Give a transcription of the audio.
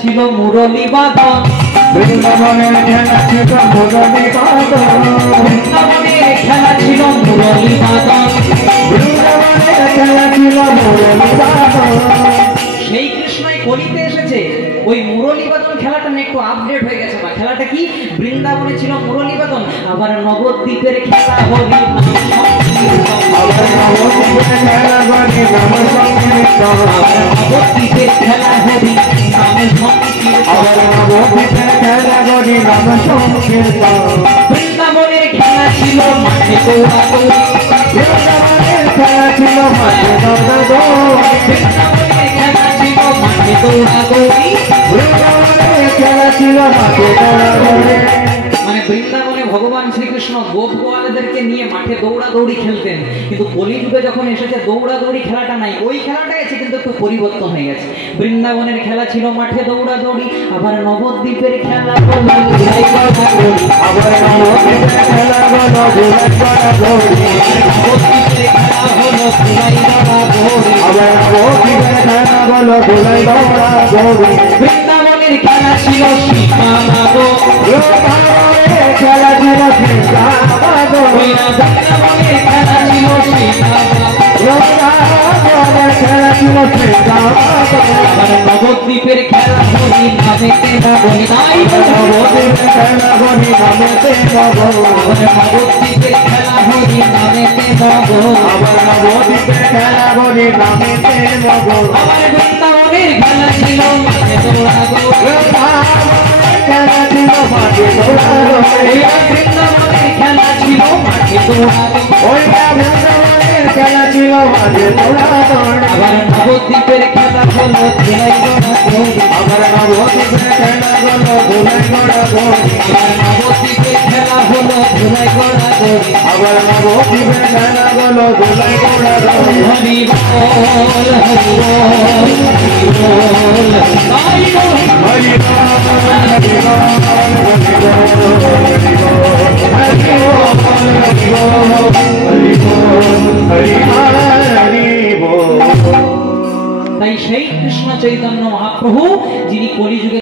ছিল মুরলী বাদন, বৃন্দাবনের খেলা ছিল মুরলী বাদন, বৃন্দাবনের খেলা ছিল মুরলী বাদন, বৃন্দাবনের খেলা ছিল মুরলী বাদন। সেই কৃষ্ণই কলিতে এসেছে। ওই মুরলী বাদন খেলাটা একটু আপডেট হয়ে গেছে। বা খেলাটা কি? বৃন্দাবনে ছিল মুরলী বাদন, আবার নবদ্বীপের খেলা হরি নাম সংকীর্তন, আবার নবদ্বীপের খেলা হরি নাম সংকীর্তন, আবার নবদ্বীপের খেলা হরি নাম সংকীর্তন, আবার নবদ্বীপের খেলা হরি নাম সংকীর্তন। বৃন্দাবনের খেলা ছিল মাঠে দৌড়াদৌড়ি, বৃন্দাবনের খেলা ছিল মাঠে দৌড়াদৌড়ি, বৃন্দাবনের খেলা ছিল মাঠে দৌড়াদৌড়ি। বৃন্দাবনের খেলা ছিল মাঠে দৌড়াদৌড়ি। মানে বৃন্দাবনে ভগবান শ্রীকৃষ্ণ গোপ গোয়ালদেরকে নিয়ে মাঠে দৌড়াদৌড়ি খেলতেন, কিন্তু কলিযুগে যখন এসেছে দৌড়াদৌড়ি খেলাটা নাই, ওই খেলাটাই আছে কিন্তু একটু পরিবর্তন হয়ে গেছে। বৃন্দাবনের খেলা ছিল মাঠে দৌড়াদৌড়ি, আবার নবদ্বীপের খেলা হলো ধুলাই গড়াগড়ি, আবার নবদ্বীপের খেলা হলো ধুলাই গড়াগড়ি, নবদ্বীপের খেলা হলো ধুলাই গড়াগড়ি, আবার নবদ্বীপের খেলা হলো ধুলাই গড়াগড়ি। বৃন্দাবনের খেলা ছিল সীতা মাগো, বৃন্দাবনের খেলা ছিল সীতা মাগো, বৃন্দাবনের খেলা ছিল সীতা মাগো, বৃন্দাবনের খেলা ছিল সীতা মাগো, আবার নবদ্বীপের খেলা হরি নামেতে নবনী নাই, নবদ্বীপের খেলা হরি নামেতে নগো, আবার নবদ্বীপের খেলা হরি নামেতে নগো, আবার নবদ্বীপের খেলা হরি নামেতে নগো। আবার বৃন্দাবনের খেলা ছিল মাঠে দৌড়াদৌড়ি, বৃন্দাবনের খেলা ছিল মাঠে দৌড়াদৌড়ি, বৃন্দাবনের খেলা ছিল মাঠে দৌড়াদৌড়ি, ওইটা বৃন্দাবনের খেলা ছিল মাঠে দৌড়াদৌড়ি। আবার নবদ্বীপের খেলা হলো ধুলাই গড়াগড়ি, আবার নবদ্বীপের খেলা হলো ধুলাই গড়াগড়ি, আবার নবদ্বীপের খেলা হলো ধুলাই গড়াগড়ি। আবার নবদ্বীপের খেলা হলো ধুলাই গড়াগড়ি। হরি বল হরি বল হরি বল, তাই বল হরি বল হরি বল হরি বল হরি বল হরি বল হরি বল হরি বল। তাই সেই কৃষ্ণ চৈতন্য মহাপ্রভু যিনি কলিযুগে